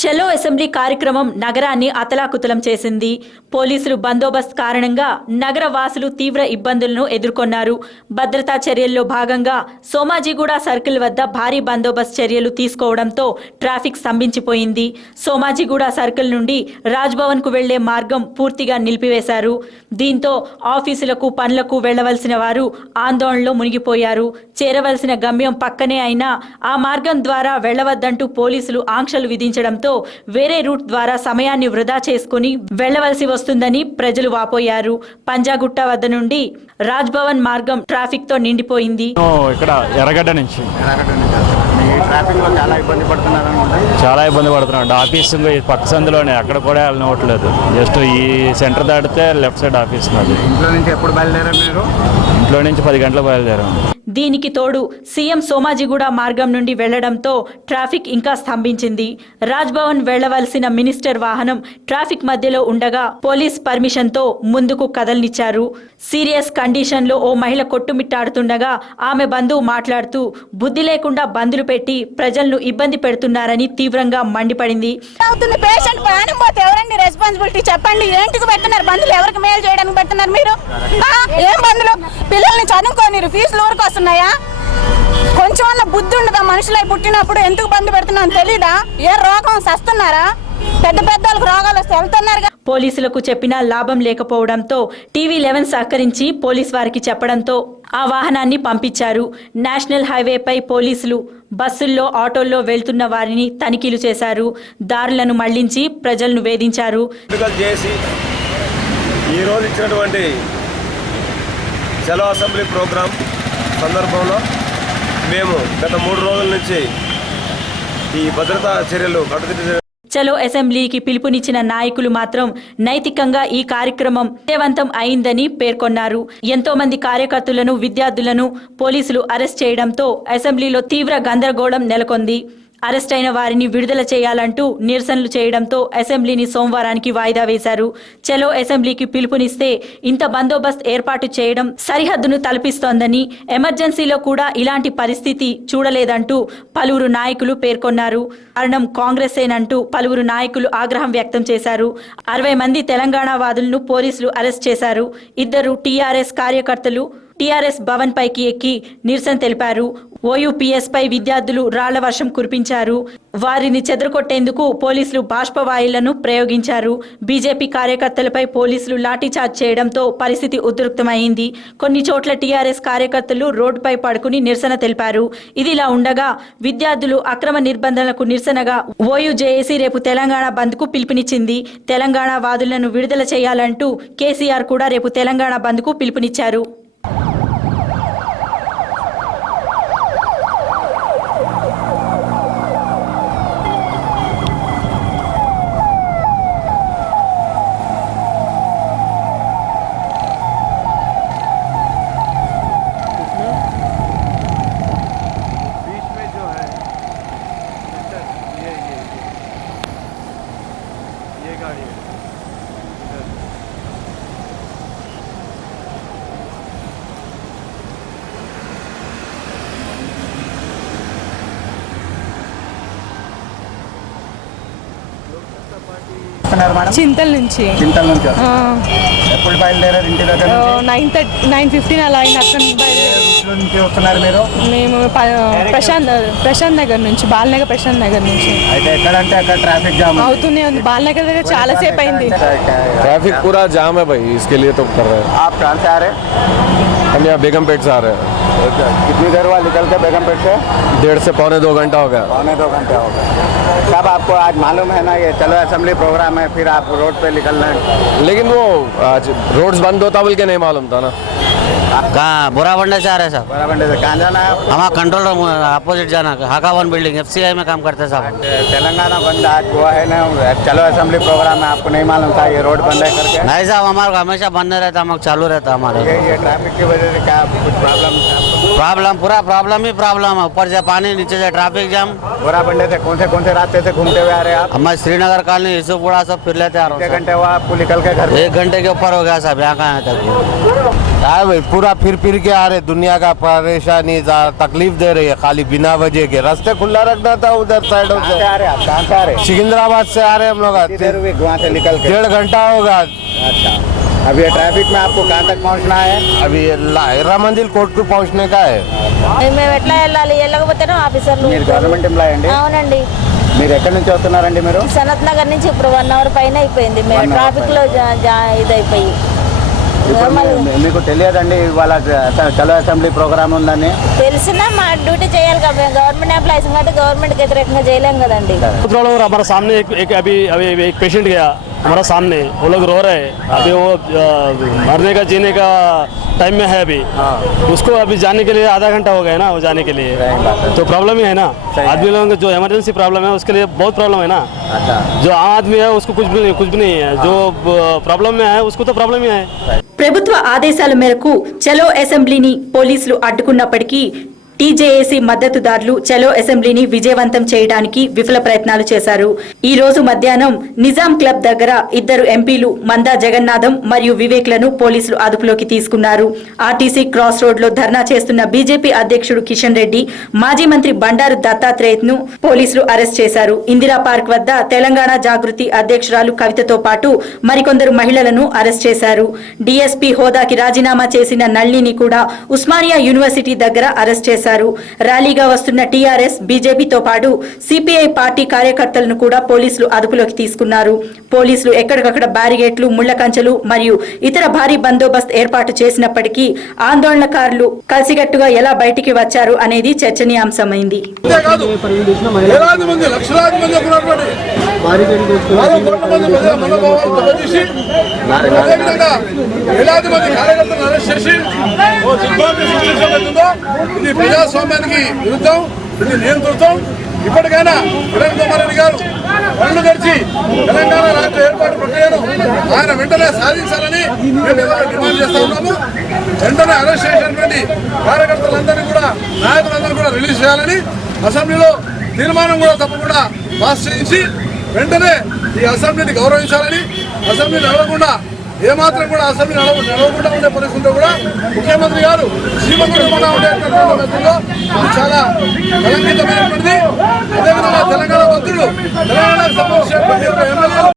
చలో అసెంబ్లీ కార్యక్రమం నగరాన్ని అతలాకుతలం చేసింది. పోలీసులు బందోబస్తు కారణంగా నగర వాసులు తీవ్ర ఇబ్బందులను ఎదుర్కొన్నారు. భద్రతా చర్యల్లో భాగంగా సోమాజిగూడ సర్కిల్ వద్ద భారీ బందోబస్తు చర్యలు తీసుకోవడంతో ట్రాఫిక్ స్తంభించిపోయింది. సోమాజిగూడ సర్కిల్ నుండి రాజ్భవన్ కు వెళ్లే మార్గం పూర్తిగా నిలిపివేశారు. దీంతో ఆఫీసులకు పనులకు వెళ్లవలసిన వారు ఆందోళనలో మునిగిపోయారు. చేరవలసిన గమ్యం పక్కనే అయినా ఆ మార్గం ద్వారా వెళ్లవద్దంటూ పోలీసులు ఆంక్షలు విధించడంతో వేరే రూట్ ద్వారా సమయాన్ని వృధా చేసుకుని వెళ్లవలసి వస్తుందని ప్రజలు వాపోయారు. పంజాగుట్ట వద్ద నుండి రాజ్భవన్ మార్గం ట్రాఫిక్ తో నిండిపోయింది. ఇక్కడ ఎర్రగడ్డ నుంచి చాలా ఇబ్బంది పడుతున్నాడు. ఆఫీస్ పక్క సందులోనే, అక్కడ కూడా వెళ్ళనివ్వట్లేదు. జస్ట్ ఈ సెంటర్ దాటితే లెఫ్ట్ సైడ్ ఆఫీస్ నాది. ఇంట్లో నుంచి ఎప్పుడు బయలుదేరారు మీరు? ఇంట్లో నుంచి 10 గంటలకు బయలుదేరాం. దీనికి తోడు సీఎం సోమాజిగూడ మార్గం నుండి వెళ్లడంతో ట్రాఫిక్ ఇంకా స్తంభించింది. రాజ్భవన్ వెళ్లవలసిన మినిస్టర్ వాహనం ట్రాఫిక్ మధ్యలో ఉండగా పోలీస్ పర్మిషన్ తో ముందుకు కదలనిచ్చారు. సీరియస్ కండిషన్ లో ఓ మహిళ కొట్టుమిట్టాడుతుండగా ఆమె బంధువు మాట్లాడుతూ బుద్ధి లేకుండా బందులు పెట్టి ప్రజలను ఇబ్బంది పెడుతున్నారని తీవ్రంగా మండిపడింది. పేషెంట్ ప్రాణం పోతే ఎవరండి రెస్పాన్సిబిలిటీ చెప్పండి. ఏంటికి పెడుతున్నారు బంధువులు? ఎవరికి మేలు చేయడానికి పెడుతున్నారు మీరు? ఏం బంధువులు? పిల్లల్ని చదువుకోనిరు, ఫీజులు ఊరికి వస్తున్నాయా? కొంచెం అన్న బుద్ధి ఉండదా? మనుషులై పుట్టినప్పుడు ఎందుకు బంధు పెడుతున్నాను తెలీదా? ఏ రోగం సస్తున్నారా? పెద్ద పెద్దలకు రోగాలు వస్తే వెళ్తున్నారు. పోలీసులకు చెప్పినా లాభం లేకపోవడంతో TV11 సహకరించి పోలీస్ వారికి చెప్పడంతో ఆ వాహనాన్ని పంపించారు. నేషనల్ హైవేపై పోలీసులు బస్సుల్లో, ఆటోల్లో వెళ్తున్న వారిని తనిఖీలు చేశారు. దారులను మళ్లించి ప్రజలను వేధించారు. ఈ రోజు ఇచ్చినటువంటి చలో అసెంబ్లీ ప్రోగ్రాం సందర్భంలో మేము గత 3 రోజుల నుంచి ఈ భద్రతా చర్యలు కట్టుదిట్టం. చలో అసెంబ్లీకి పిలుపునిచ్చిన నాయకులు మాత్రం నైతికంగా ఈ కార్యక్రమం విజయవంతం అయిందని పేర్కొన్నారు. ఎంతో మంది కార్యకర్తలను, విద్యార్థులను పోలీసులు అరెస్ట్ చేయడంతో అసెంబ్లీలో తీవ్ర గందరగోళం నెలకొంది. అరెస్ట్ అయిన వారిని విడుదల చేయాలంటూ నిరసనలు చేయడంతో అసెంబ్లీని సోమవారానికి వాయిదా వేశారు. చలో అసెంబ్లీకి పిలుపునిస్తే ఇంత బందోబస్తు ఏర్పాటు చేయడం సరిహద్దును తలపిస్తోందని, ఎమర్జెన్సీలో కూడా ఇలాంటి పరిస్థితి చూడలేదంటూ పలువురు నాయకులు పేర్కొన్నారు. కారణం కాంగ్రెసేనంటూ పలువురు నాయకులు ఆగ్రహం వ్యక్తం చేశారు. 60 మంది తెలంగాణ వాదులను పోలీసులు అరెస్ట్ చేశారు. 2 TRS కార్యకర్తలు TRS భవన్ పైకి ఎక్కి నిరసన తెలిపారు. OUPS పై విద్యార్థులు రాళ్ల వర్షం కురిపించారు. వారిని చెదరగొట్టేందుకు పోలీసులు బాష్పవాయులను ప్రయోగించారు. బీజేపీ కార్యకర్తలపై పోలీసులు లాఠీచార్జ్ చేయడంతో పరిస్థితి ఉద్రిక్తమైంది. కొన్ని చోట్ల TRS కార్యకర్తలు రోడ్డుపై పడుకుని నిరసన తెలిపారు. ఇదిలా ఉండగా విద్యార్థులు అక్రమ నిర్బంధనలకు నిరసనగా OUJAC రేపు తెలంగాణ బంద్ కు పిలుపునిచ్చింది. తెలంగాణ వాదులను విడుదల చేయాలంటూ కేసీఆర్ కూడా రేపు తెలంగాణ బంద్ కు పిలుపునిచ్చారు. చింతల నుంచి ఎప్పుడు బయలుదేరారు? ఇంటి దగ్గర 9:15 అలా అయిన అక్కడ నుంచి వస్తున్నారు మీరు? మేము ప్రశాంత్ నగర్ నుంచి, బాలనగర్ ప్రశాంత్ నగర్ నుంచి. అయితే ఎక్కడంటే అక్కడ ట్రాఫిక్ జామ్ అవుతూనే ఉంది. బాలనగర్ దగ్గర చాలా సేపు అయింది. ट्रैफिक पूरा जाम है भाई, इसके लिए तो कर रहे हैं. आप कहाँ से आ रहे हैं? हम यहाँ बेगमपेट से आ रहे हैं. कितनी देर बाद निकलते बेगमपेट से? 1.5 से पौने 2 घंटा हो गया. पौने 2 घंटे हो गए. सब आपको आज मालूम है ना ये चलो असेंबली प्रोग्राम है, फिर आप रोड पे निकलना है. लेकिन वो आज रोड्स बंद होता बोल के नहीं मालूम था ना. कहाँ बोराबंडा से आ रहे हैं साहब? बोराबंडे से कहाँ जाना है? हमारा कंट्रोल रूम अपोजिट जाना, हाकावन बिल्डिंग FCI में काम करते हैं साहब. तेलंगाना बंद आज हुआ है ना, चलो असेंबली प्रोग्राम है, आपको नहीं मालूम था ये रोड बंद है करके? नहीं साहब, हमारा हमेशा बंद रहता, हमारा चालू रहता हमारे. ये ट्रैफिक की वजह से क्या कुछ प्रॉब्लम? प्रॉब्लम पूरा प्रॉब्लम ही प्रॉब्लम है, ऊपर से पानी नीचे से ट्रैफिक जाम। गोराबंडे से कौन से रास्ते से घूमते हुए आ रहे हैं आप? हमारे श्रीनगर कॉलोनी यूसुफपुरा सब फिर लेते आ कितने रहे घंटे हुआ आपको निकल के घर? 1 घंटे के ऊपर हो गया साहब, यहाँ कहाँ तक। यार भाई पूरा फिर के आ रहे, दुनिया का परेशानी तकलीफ दे रही है खाली बिना वजह के। रास्ते खुला रखना था उधर साइडों कहाँ से से। आ रहे हैं आप? कहाँ से आ रहे हैं? सिकंदराबाद से आ रहे हैं हम लोग। कितनी देर हुई वहाँ से निकल के? 1.5 घंटा होगा। अच्छा, अब ये ट्रैफिक में आपको कहाँ तक पहुँचना है? अभी ये हिरा मंदिर कोर्ट को पहुंचने का है। మేము ఎట్లా వెళ్ళాలి? వెళ్ళకపోతేనే ఆఫీసర్లు. మీరు గవర్నమెంట్ ఎంప్లాయీ అండి? అవునండి, మీరు ఎక్కడి నుంచి వస్తున్నారండి మీరు? సనత్ నగర్ నుంచి ఇప్పుడు 1 అవర్ పైన అయిపోయింది. 1 మేము hour ట్రాఫిక్ లో ఇదైపోయి ఇప్పుడు మీకు తెలియదండి ఇవాళ చలో అసెంబ్లీ ప్రోగ్రామ్ ఉందని? తెలిసినా మా డ్యూటీ చేయాలి కదా, మేము గవర్నమెంట్ ఎంప్లాయీస్ కాబట్టి గవర్నమెంట్కి వ్యతిరేకంగా చేయలేం కదండి. हमारे सामने अभी एक पेशेंट गया हमारा सामने, वो लोग रो रहे हैं। अभी वो मरने का जीने का टाइम में है अभी, उसको अभी जाने के लिए आधा घंटा हो गया ना, वो जाने के लिए तो प्रॉब्लम ही है ना। आदमी लोगों को जो इमरजेंसी प्रॉब्लम है उसके लिए बहुत प्रॉब्लम है ना। अच्छा, जो आम आदमी है उसको कुछ भी नहीं है, जो प्रॉब्लम में है उसको तो प्रॉब्लम ही है। ప్రభుత్వ ఆదేశాల మేరకు చలో అసెంబ్లీని పోలీసులు అడ్డుకున్నప్పటికీ టీజేఏసీ మద్దతుదారులు చలో అసెంబ్లీని విజయవంతం చేయడానికి విఫల ప్రయత్నాలు చేశారు. ఈ రోజు మధ్యాహ్నం నిజాం క్లబ్ దగ్గర 2 ఎంపీలు మందా జగన్నాథం మరియు వివేక్లను పోలీసులు అదుపులోకి తీసుకున్నారు. ఆర్టీసీ క్రాస్ రోడ్ లో ధర్నా చేస్తున్న బీజేపీ అధ్యక్షుడు కిషన్ రెడ్డి, మాజీ మంత్రి బండారు దత్తాత్రేయ్ ను పోలీసులు అరెస్ట్ చేశారు. ఇందిరా పార్క్ వద్ద తెలంగాణ జాగృతి అధ్యక్షురాలు కవితతో పాటు మరికొందరు మహిళలను అరెస్ట్ చేశారు. డీఎస్పీ హోదాకి రాజీనామా చేసిన నళిని కూడా ఉస్మానియా యూనివర్సిటీ దగ్గర అరెస్ట్ చేశారు. ర్యాలీగా వస్తున్న టీఆర్ఎస్, బీజేపీతో పాటు సిపిఐ పార్టీ కార్యకర్తలను కూడా పోలీసులు అదుపులోకి తీసుకున్నారు. పోలీసులు ఎక్కడికక్కడ బ్యారిగేట్లు, ముళ్ల కంచెలు మరియు ఇతర భారీ బందోబస్తు ఏర్పాటు చేసినప్పటికీ ఆందోళనకారులు కలిసికట్టుగా ఎలా బయటికి వచ్చారు అనేది చర్చనీయాంశమైంది. ఇది ప్రజాస్వామ్యానికి విరుద్ధం, ఇది నియంత్రితం. ఇప్పటికైనా కిరణ్ కుమార్ రెడ్డి గారు కళ్ళు తెరిచి తెలంగాణ రాష్ట్ర ఏర్పాటు ప్రక్రియను ఆయన వెంటనే సాధించాలని మేము డిమాండ్ చేస్తా ఉన్నాము. వెంటనే అరెస్ట్ చేసినటువంటి కార్యకర్తలందరినీ కూడా, నాయకులందరూ కూడా రిలీజ్ చేయాలని అసెంబ్లీలో తీర్మానం కూడా తప్పకుండా పాస్ చేయించి వెంటనే ఈ అసెంబ్లీని గౌరవించాలని, అసెంబ్లీ నడవకుండా ఏమాత్రం కూడా అసెంబ్లీ నడవకుండా ఉండే పరిస్థితుల్లో కూడా ముఖ్యమంత్రి గారు శ్రీమంతుడు ఉండేటటువంటి చాలా కలంకితమైనటువంటిది. అదేవిధంగా తెలంగాణ మంత్రులు, తెలంగాణకు సంబంధించినటువంటి ఎమ్మెల్యేలు